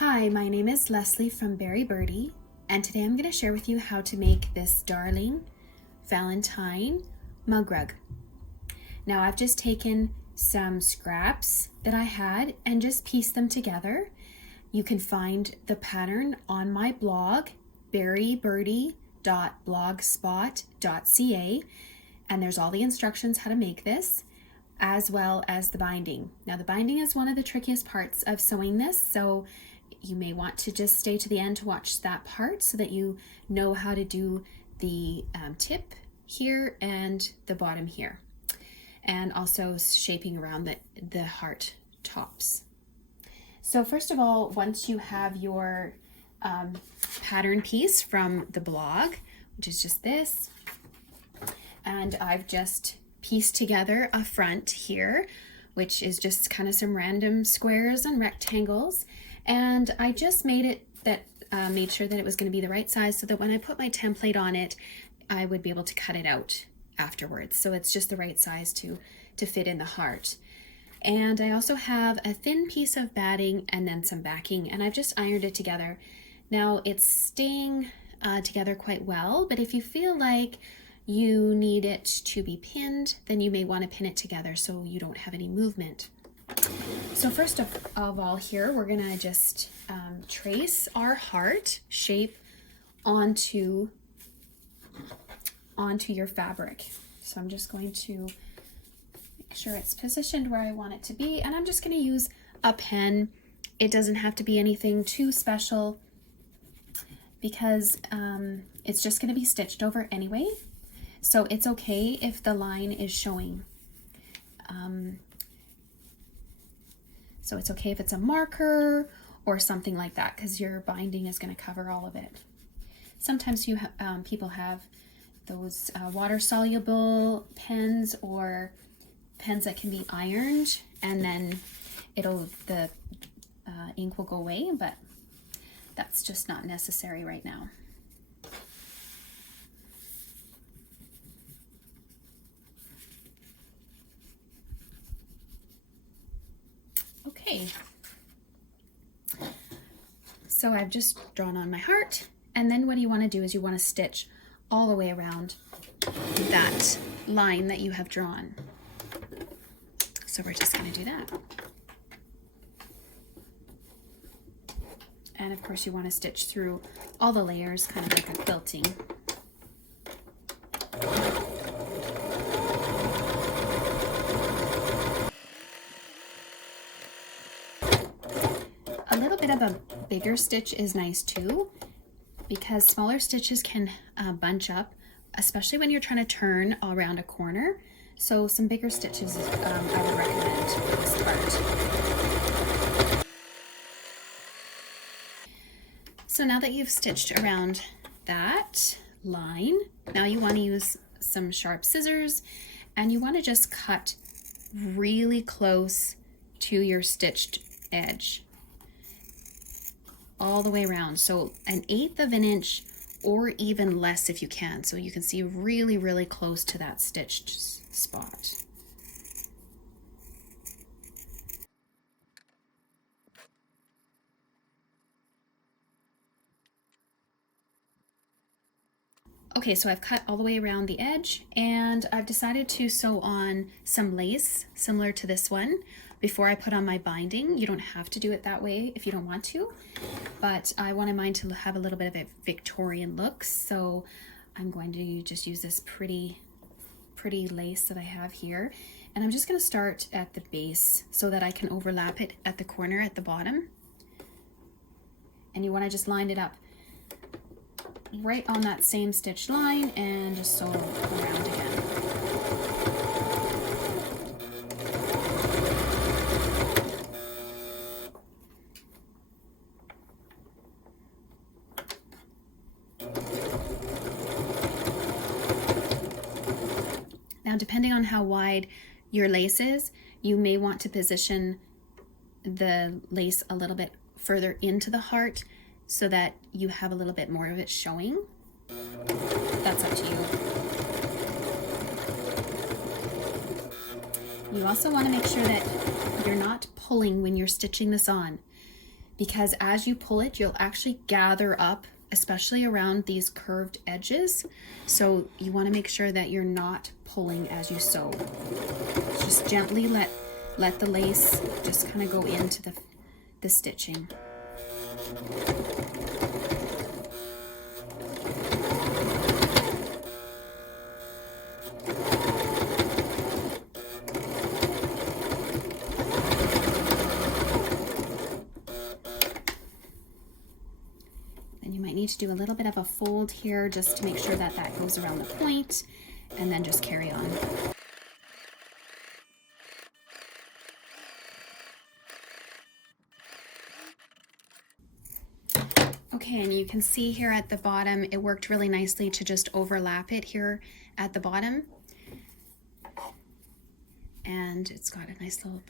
Hi, my name is Leslie from Berry Birdy, and today I'm going to share with you how to make this darling Valentine mug rug. Now I've just taken some scraps that I had and just pieced them together. You can find the pattern on my blog, berrybirdy.blogspot.ca, and there's all the instructions how to make this, as well as the binding. Now the binding is one of the trickiest parts of sewing this, so you may want to just stay to the end to watch that part so that you know how to do the tip here and the bottom here, and also shaping around the heart tops. So first of all, once you have your pattern piece from the blog, which is just this, and I've just pieced together a front here, which is just kind of some random squares and rectangles, and I just made sure that it was going to be the right size so that when I put my template on it, I would be able to cut it out afterwards. So it's just the right size to fit in the heart. And I also have a thin piece of batting and then some backing, and I've just ironed it together. Now it's staying together quite well, but if you feel like you need it to be pinned, then you may want to pin it together so you don't have any movement. So first of all here, we're gonna just trace our heart shape onto your fabric. So I'm just going to make sure it's positioned where I want it to be, and I'm just gonna use a pen. It doesn't have to be anything too special because it's just gonna be stitched over anyway. So it's okay if the line is showing. So it's okay if it's a marker or something like that, because your binding is going to cover all of it. Sometimes people have those water-soluble pens or pens that can be ironed, and then the ink will go away, but that's just not necessary right now. Okay, so I've just drawn on my heart, and then what you want to do is you want to stitch all the way around that line that you have drawn. So we're just going to do that. And of course you want to stitch through all the layers, kind of like a quilting. A little bit of a bigger stitch is nice too, because smaller stitches can bunch up, especially when you're trying to turn around a corner. So some bigger stitches I would recommend for this part. So now that you've stitched around that line, now you want to use some sharp scissors, and you want to just cut really close to your stitched edge, all the way around. So 1/8 of an inch or even less if you can, so you can see really, really close to that stitched spot. Okay, so I've cut all the way around the edge, and I've decided to sew on some lace similar to this one before I put on my binding. You don't have to do it that way if you don't want to, but I wanted mine to have a little bit of a Victorian look, so I'm going to just use this pretty lace that I have here, and I'm just going to start at the base so that I can overlap it at the corner at the bottom. And you want to just line it up right on that same stitch line and just sew around again. Now, depending on how wide your lace is, you may want to position the lace a little bit further into the heart so that you have a little bit more of it showing. That's up to you. You also want to make sure that you're not pulling when you're stitching this on, because as you pull it, you'll actually gather up, especially around these curved edges. So you want to make sure that you're not pulling as you sew. Just gently let the lace just kind of go into the stitching. Then you might need to do a little bit of a fold here just to make sure that that goes around the point, and then just carry on. Okay, and you can see here at the bottom, it worked really nicely to just overlap it here at the bottom. And it's got a nice little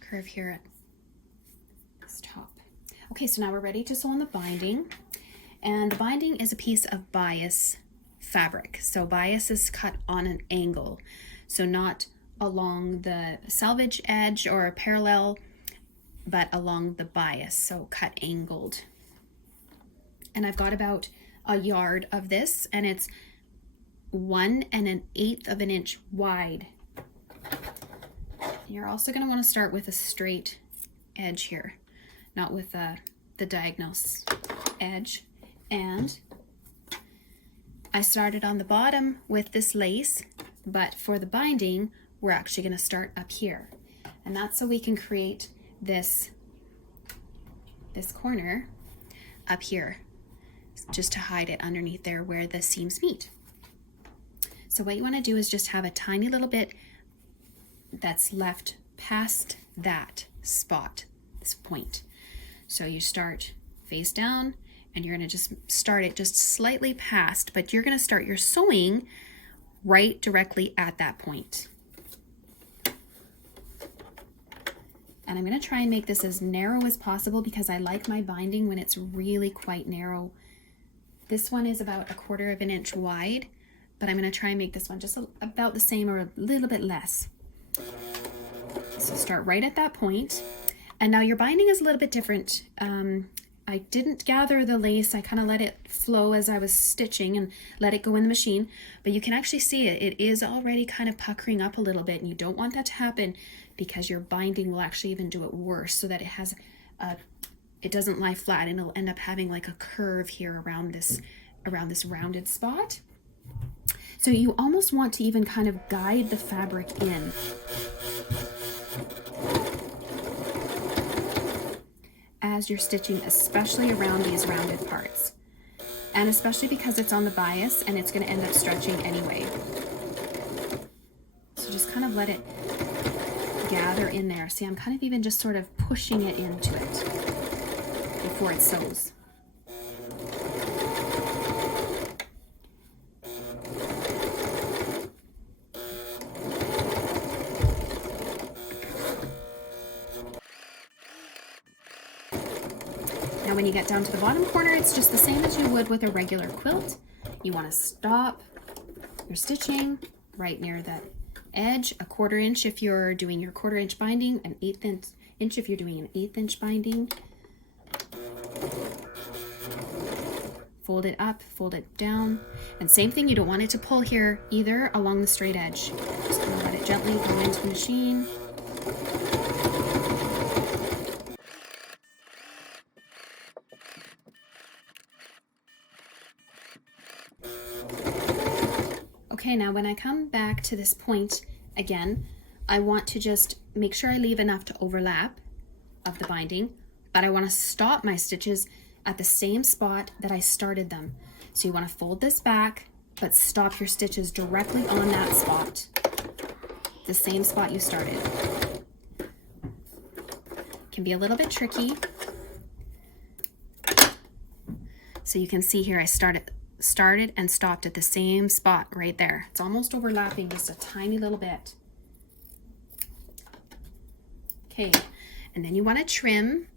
curve here at this top. Okay, so now we're ready to sew on the binding. And the binding is a piece of bias fabric. So bias is cut on an angle. So not along the selvage edge or a parallel, but along the bias, so cut angled. And I've got about a yard of this, and it's 1 1/8 of an inch wide. You're also going to want to start with a straight edge here, not with the diagonal edge. And I started on the bottom with this lace, but for the binding, we're actually going to start up here. And that's so we can create this corner up here, just to hide it underneath there where the seams meet. So what you want to do is just have a tiny little bit that's left past that spot, this point. So you start face down, and you're going to just start it just slightly past, but you're going to start your sewing right directly at that point. And I'm going to try and make this as narrow as possible because I like my binding when it's really quite narrow. This one is about 1/4 of an inch wide, but I'm going to try and make this one just about the same or a little bit less. So start right at that point. And now your binding is a little bit different. I didn't gather the lace. I kind of let it flow as I was stitching and let it go in the machine. But you can actually see it. It is already kind of puckering up a little bit, and you don't want that to happen because your binding will actually even do it worse, so that it doesn't lie flat, and it'll end up having like a curve here around this rounded spot. So you almost want to even kind of guide the fabric in. As you're stitching, especially around these rounded parts. And especially because it's on the bias and it's going to end up stretching anyway. So just kind of let it gather in there. See, I'm kind of even just sort of pushing it into it before it sews. Now when you get down to the bottom corner, it's just the same as you would with a regular quilt. You want to stop your stitching right near that edge, 1/4 inch if you're doing your 1/4 inch binding, an 1/8 inch if you're doing an 1/8 inch binding. Fold it up, fold it down, and same thing, you don't want it to pull here either along the straight edge. Just gonna let it gently go into the machine. Okay, now when I come back to this point again, I want to just make sure I leave enough to overlap of the binding, but I want to stop my stitches at the same spot that I started them. So you want to fold this back, but stop your stitches directly on that spot, the same spot you started. Can be a little bit tricky. So you can see here I started and stopped at the same spot right there. It's almost overlapping just a tiny little bit. Okay, and then you want to trim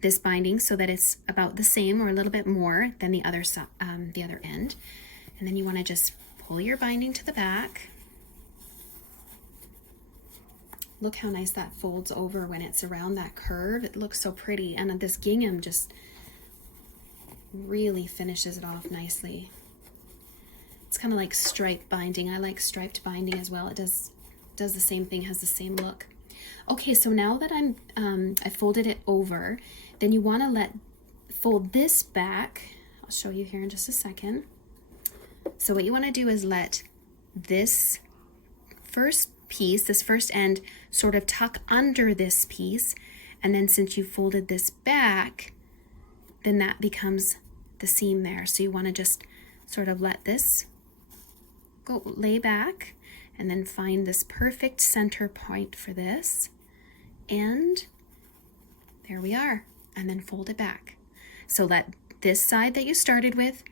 this binding so that it's about the same or a little bit more than the other end. And then you want to just pull your binding to the back Look how nice that folds over when it's around that curve. It looks so pretty, and this gingham just really finishes it off nicely. It's kind of like stripe binding. I like striped binding as well. It does the same thing, has the same look. Okay, so now that I folded it over, then you want to fold this back. I'll show you here in just a second. So what you want to do is let this first piece, this first end, sort of tuck under this piece, and then since you folded this back, then that becomes the seam there. So you want to just sort of let this go lay back, and then find this perfect center point for this, and there we are, and then fold it back. So let this side that you started with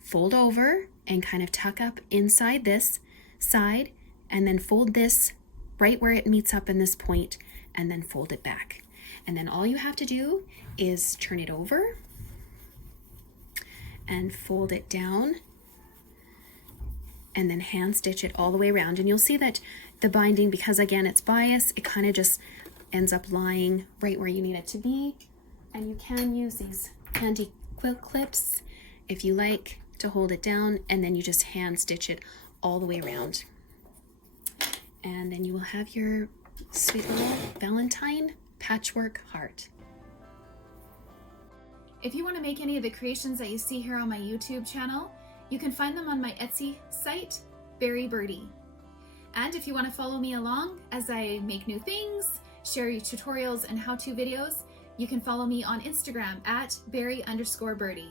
fold over and kind of tuck up inside this side, and then fold this right where it meets up in this point, and then fold it back. And then all you have to do is turn it over and fold it down, and then hand stitch it all the way around. And you'll see that the binding, because again it's bias, it kind of just ends up lying right where you need it to be. And you can use these handy quilt clips if you like to hold it down, and then you just hand stitch it all the way around. And then you will have your sweet little Valentine patchwork heart. If you want to make any of the creations that you see here on my YouTube channel, you can find them on my Etsy site, Berry Birdy. And if you want to follow me along as I make new things, share tutorials and how-to videos, you can follow me on Instagram at Berry_Birdie.